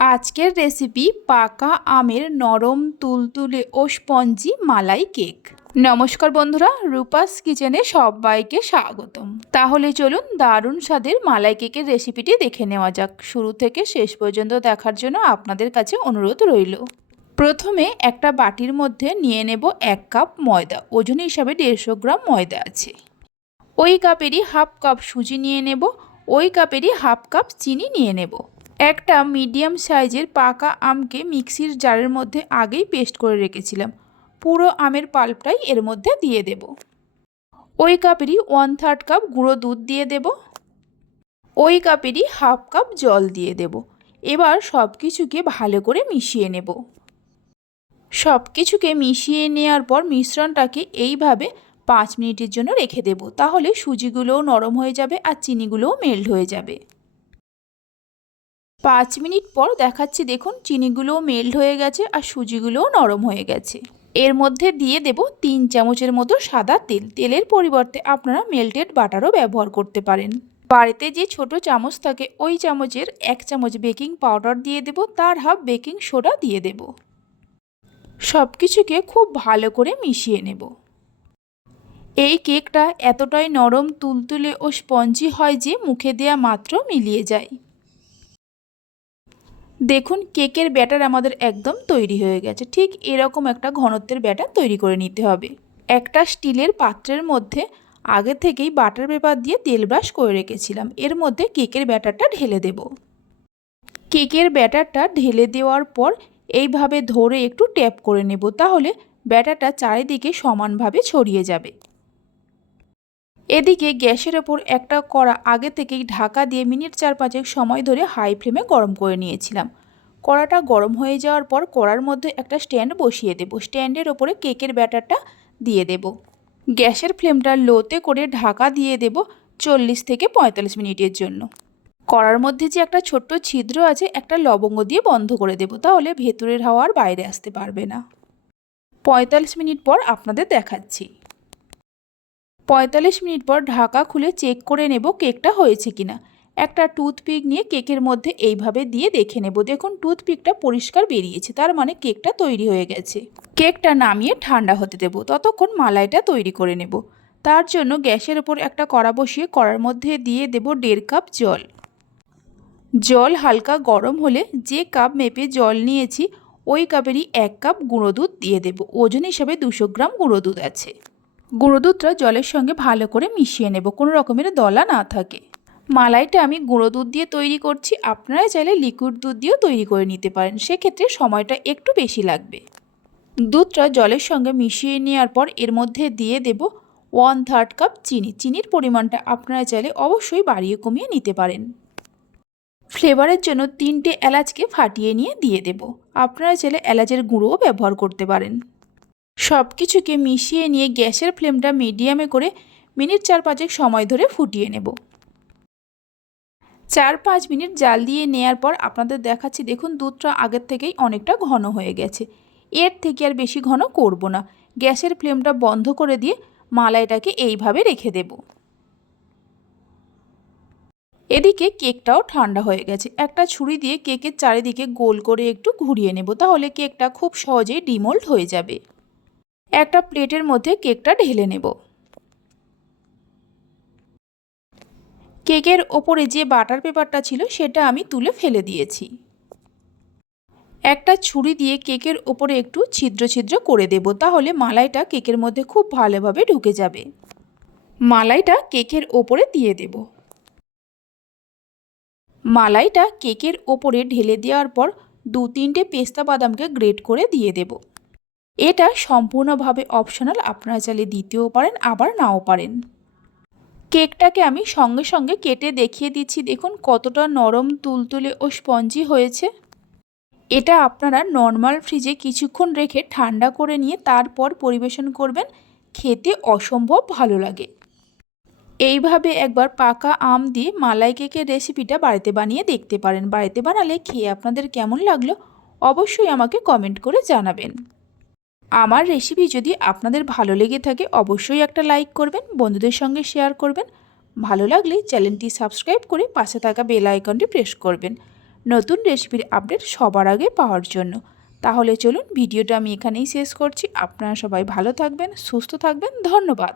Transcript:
আজকের রেসিপি পাকা আমের নরম তুলতুলে ও স্পঞ্জি মালাই কেক। নমস্কার বন্ধুরা, রূপাস কিচেনে সবাইকে স্বাগতম। তাহলে চলুন দারুণ স্বাদের মালাই কেকের রেসিপিটি দেখে নেওয়া যাক। শুরু থেকে শেষ পর্যন্ত দেখার জন্য আপনাদের কাছে অনুরোধ রইল। প্রথমে একটা বাটির মধ্যে নিয়ে নেব এক কাপ ময়দা, ওজন হিসাবে দেড়শো গ্রাম ময়দা আছে। ওই কাপেরই হাফ কাপ সুজি নিয়ে নেব, ওই কাপেরই হাফ কাপ চিনি নিয়ে নেব। একটা মিডিয়াম সাইজের পাকা আমকে মিক্সির জারের মধ্যে আগেই পেস্ট করে রেখেছিলাম। পুরো আমের পাল্পটাই এর মধ্যে দিয়ে দেব। ওই কাপেরই ওয়ান থার্ড কাপ গুঁড়ো দুধ দিয়ে দেব। ওই কাপেরই হাফ কাপ জল দিয়ে দেব। এবার সব কিছুকে ভালো করে মিশিয়ে নেব। সব কিছুকে মিশিয়ে নেওয়ার পর মিশ্রণটাকে এইভাবে পাঁচ মিনিটের জন্য রেখে দেব। তাহলে সুজিগুলোও নরম হয়ে যাবে আর চিনিগুলোও মেল্ট হয়ে যাবে। পাঁচ মিনিট পর দেখাচ্ছি, দেখুন, চিনিগুলোও মেল্ট হয়ে গেছে আর সুজিগুলোও নরম হয়ে গেছে। এর মধ্যে দিয়ে দেব তিন চামচের মতো সাদা তেল। তেলের পরিবর্তে আপনারা মেল্টেড বাটারও ব্যবহার করতে পারেন। বাড়িতে যে ছোট চামচ থাকে, ওই চামচের এক চামচ বেকিং পাউডার দিয়ে দেব, তার হাফ বেকিং সোডা দিয়ে দেব। সব কিছুকে খুব ভালো করে মিশিয়ে নেব। এই কেকটা এতটাই নরম, তুলতুলে ও স্পঞ্জি হয় যে মুখে দেয়া মাত্র মিলিয়ে যায়। দেখুন, কেকের ব্যাটার আমাদের একদম তৈরি হয়ে গেছে। ঠিক এরকম একটা ঘনত্বের ব্যাটার তৈরি করে নিতে হবে। একটা স্টিলের পাত্রের মধ্যে আগে থেকেই বাটার পেপার দিয়ে তেল ব্রাশ করে রেখেছিলাম। এর মধ্যে কেকের ব্যাটারটা ঢেলে দেব। কেকের ব্যাটারটা ঢেলে দেওয়ার পর এইভাবে ধরে একটু ট্যাপ করে নেব। তাহলে ব্যাটারটা চারিদিকে সমানভাবে ছড়িয়ে যাবে। এদিকে গ্যাসের ওপর একটা কড়া আগে থেকেই ঢাকা দিয়ে মিনিট চার পাঁচেক সময় ধরে হাই ফ্লেমে গরম করে নিয়েছিলাম। কড়াটা গরম হয়ে যাওয়ার পর কড়ার মধ্যে একটা স্ট্যান্ড বসিয়ে দেব। স্ট্যান্ডের ওপরে কেকের ব্যাটারটা দিয়ে দেব। গ্যাসের ফ্লেমটা লোতে করে ঢাকা দিয়ে দেব চল্লিশ থেকে পঁয়তাল্লিশ মিনিটের জন্য। কড়ার মধ্যে যে একটা ছোট্ট ছিদ্র আছে, একটা লবঙ্গ দিয়ে বন্ধ করে দেব, তাহলে ভেতরের হাওয়া আর বাইরে আসতে পারবে না। পঁয়তাল্লিশ মিনিট পর আপনাদের দেখাচ্ছি। পঁয়তাল্লিশ মিনিট পর ঢাকা খুলে চেক করে নেব কেকটা হয়েছে কিনা। একটা টুথপিক নিয়ে কেকের মধ্যে এইভাবে দিয়ে দেখে নেব। দেখুন, টুথপিকটা পরিষ্কার বেরিয়েছে, তার মানে কেকটা তৈরি হয়ে গেছে। কেকটা নামিয়ে ঠান্ডা হতে দেব, ততক্ষণ মালাইটা তৈরি করে নেব। তার জন্য গ্যাসের ওপর একটা কড়া বসিয়ে কড়ার মধ্যে দিয়ে দেব দেড় কাপ জল। জল হালকা গরম হলে যে কাপ মেপে জল নিয়েছি, ওই কাপেরই এক কাপ গুঁড়ো দুধ দিয়ে দেব। ওজন হিসাবে দুশো গ্রাম গুঁড়ো দুধ আছে। গুঁড়ো দুধটা জলের সঙ্গে ভালো করে মিশিয়ে নেব, কোনো রকমের দলা না থাকে। মালাইটা আমি গুঁড়ো দুধ দিয়ে তৈরি করছি, আপনারা চাইলে লিকুইড দুধ দিয়েও তৈরি করে নিতে পারেন, সেক্ষেত্রে সময়টা একটু বেশি লাগবে। দুধটা জলের সঙ্গে মিশিয়ে নেওয়ার পর এর মধ্যে দিয়ে দেব ওয়ান থার্ড কাপ চিনি। চিনির পরিমাণটা আপনারা চাইলে অবশ্যই বাড়িয়ে কমিয়ে নিতে পারেন। ফ্লেভারের জন্য তিনটে এলাচকে ফাটিয়ে নিয়ে দিয়ে দেব। আপনারা চাইলে এলাচের গুঁড়োও ব্যবহার করতে পারেন। সব কিছুকে মিশিয়ে নিয়ে গ্যাসের ফ্লেমটা মিডিয়ামে করে মিনিট চার পাঁচেক সময় ধরে ফুটিয়ে নেব। চার পাঁচ মিনিট জাল দিয়ে নেয়ার পর আপনাদের দেখাচ্ছি, দেখুন দুধটা আগের থেকেই অনেকটা ঘন হয়ে গেছে। এর থেকে আর বেশি ঘন করব না। গ্যাসের ফ্লেমটা বন্ধ করে দিয়ে মালাইটাকে এইভাবে রেখে দেব। এদিকে কেকটাও ঠান্ডা হয়ে গেছে। একটা ছুরি দিয়ে কেকের চারিদিকে গোল করে একটু ঘুরিয়ে নেব, তাহলে কেকটা খুব সহজেই ডিমোল্ড হয়ে যাবে। একটা প্লেটের মধ্যে কেকটা ঢেলে নেব। কেকের ওপরে যে বাটার পেপারটা ছিল সেটা আমি তুলে ফেলে দিয়েছি। একটা ছুরি দিয়ে কেকের ওপরে একটু ছিদ্র ছিদ্র করে দেব, তাহলে মালাইটা কেকের মধ্যে খুব ভালোভাবে ঢুকে যাবে। মালাইটা কেকের ওপরে দিয়ে দেব। মালাইটা কেকের ওপরে ঢেলে দেওয়ার পর দু তিনটে পেস্তা বাদামকে গ্রেট করে দিয়ে দেবো। এটা সম্পূর্ণভাবে অপশনাল আপনারা চাইলে দিতেও পারেন, আবার নাও পারেন। কেকটাকে আমি সঙ্গে সঙ্গে কেটে দেখিয়ে দিচ্ছি, দেখুন কতটা নরম, তুলতুলে ও স্পঞ্জি হয়েছে। এটা আপনারা নর্মাল ফ্রিজে কিছুক্ষণ রেখে ঠান্ডা করে নিয়ে তারপর পরিবেশন করবেন, খেতে অসম্ভব ভালো লাগে। এইভাবে একবার পাকা আম দিয়ে মালাই কেকের রেসিপিটা বাড়িতে বানিয়ে দেখতে পারেন। বাড়িতে বানালে খেয়ে আপনাদের কেমন লাগল, অবশ্যই আমাকে কমেন্ট করে জানাবেন। আমার রেসিপি যদি আপনাদের ভালো লেগে থাকে, অবশ্যই একটা লাইক করবেন, বন্ধুদের সঙ্গে শেয়ার করবেন। ভালো লাগলে চ্যানেলটি সাবস্ক্রাইব করে পাশে থাকা বেল আইকনটি প্রেস করবেন। নতুন রেসিপির আপডেট সবার আগে পাওয়ার জন্য। তাহলে চলুন ভিডিওটা আমি এখানেই শেষ করছি। আপনারা সবাই ভালো থাকবেন, সুস্থ থাকবেন, ধন্যবাদ।